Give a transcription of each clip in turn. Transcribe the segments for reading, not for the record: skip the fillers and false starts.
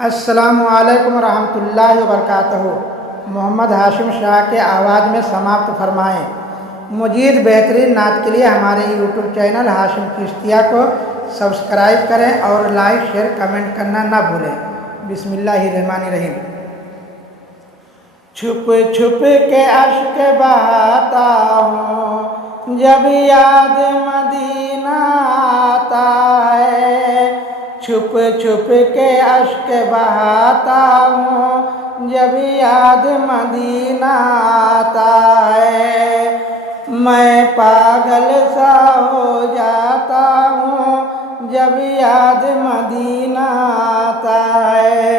अस्सलामुअलैकुम रहमतुल्लाहि वबरकातुहू। मोहम्मद हाशिम शाह के आवाज़ में समाप्त फरमाएँ। मज़ीद बेहतरीन नात के लिए हमारे यूट्यूब चैनल हाशिम चिश्तिया को सब्सक्राइब करें और लाइक शेयर कमेंट करना ना भूलें। बिस्मिल्लाहिर्रहमानिर्रहीम। छुप छुप के अश्क बहाता हूँ जब याद मदीना आता है। छुप छुप के अश्क बहाता हूँ जब याद मदीना आता है। मैं पागल सा हो जाता हूँ जब याद मदीना आता है।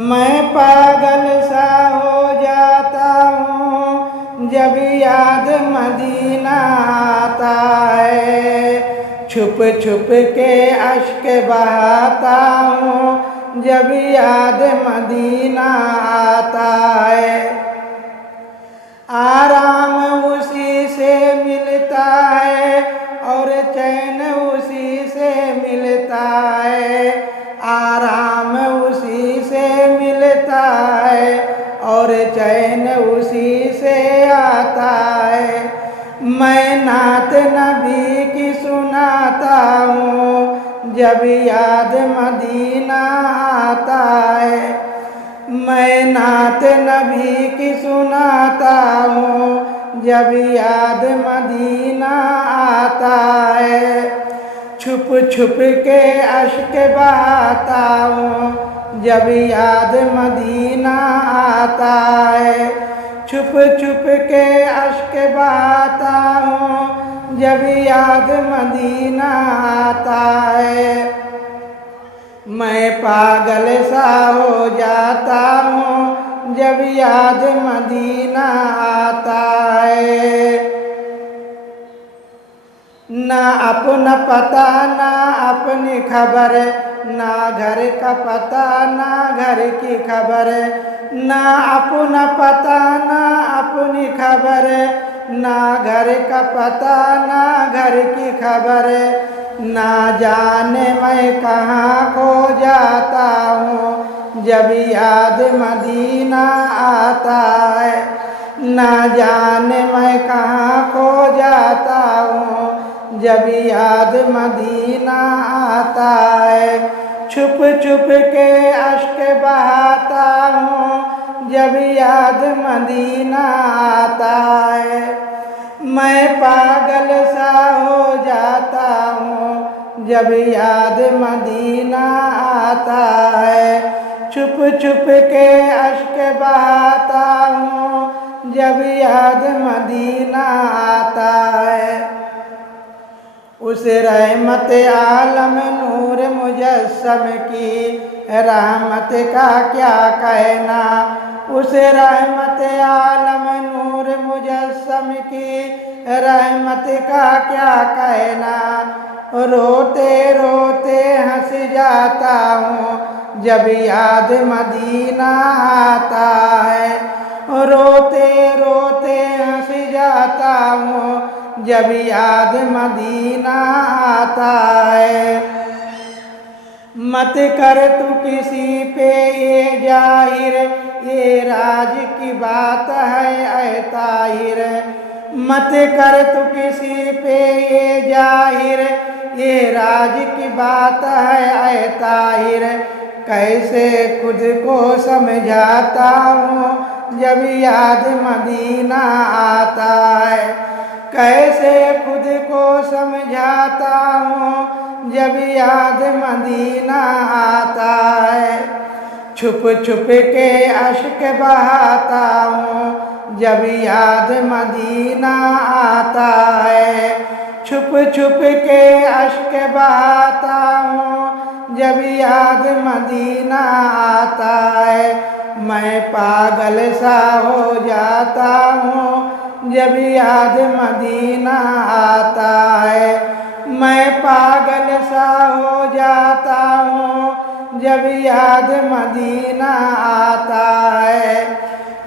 मैं पागल सा हो जाता हूँ जब याद मदीना आता है। छुप छुप के अश्क बहाता हूँ जब याद मदीना आता है। आराम उसी से मिलता है और चैन उसी से मिलता है। आराम उसी से मिलता है और चैन उसी से आता है। मैं नात नबी की सुनाता हूँ जब याद मदीना आता है। मैं नात नबी की सुनाता हूँ जब याद मदीना आता है। छुप छुप के अश्क बहाता हूँ जब याद मदीना आता है। छुप छुप के अश्क बहाता हूँ जब याद मदीना आता है। मैं पागल सा हो जाता हूँ जब याद मदीना आता है। ना अपना पता ना अपनी खबर, ना घर का पता ना घर की खबर। ना अपना पता ना अपनी खबर, ना घर का पता ना घर की खबर। ना जाने मैं कहाँ खो जाता हूँ जब याद मदीना आता है। ना जाने मैं कहाँ खो जाता हूँ जब याद मदीना आता है। छुप छुप के अश्क बहाता हूँ जब याद मदीना आता है। मैं पागल सा हो जाता हूँ जब याद मदीना आता है। छुप छुप के अश्क बहाता हूँ जब याद मदीना आता है। उस रहमत आलम नूर मुजस्सम की रहमत का क्या कहना। उस रहमत आलम नूर मुजस्सम की रहमत का क्या कहना। रोते रोते हंस जाता हूँ जब याद मदीना आता है। रोते रोते हंस जाता हूँ जब याद मदीना आता है। मत कर तू किसी पे ये जाहिर, ये राज की बात है ऐ ताहिर। मत कर तू किसी पे ये जाहिर, ये राज की बात है ऐ ताहिर। कैसे खुद को समझाता हूँ जब याद मदीना आता है। कैसे खुद को समझाता हूँ जब याद मदीना आता है। छुप छुप के अश्क बहाता हूँ जब याद मदीना आता है। छुप छुप के अश्क बहाता हूँ जब याद मदीना आता है। मैं पागल सा हो जाता हूँ जब याद मदीना आता है। मैं पागल सा हो जाता हूँ जब याद मदीना आता है।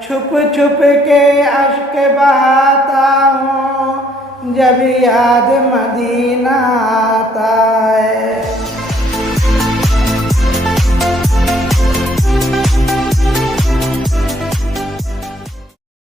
छुप छुप के अश्क बहाता हूँ जब याद मदीना आता है।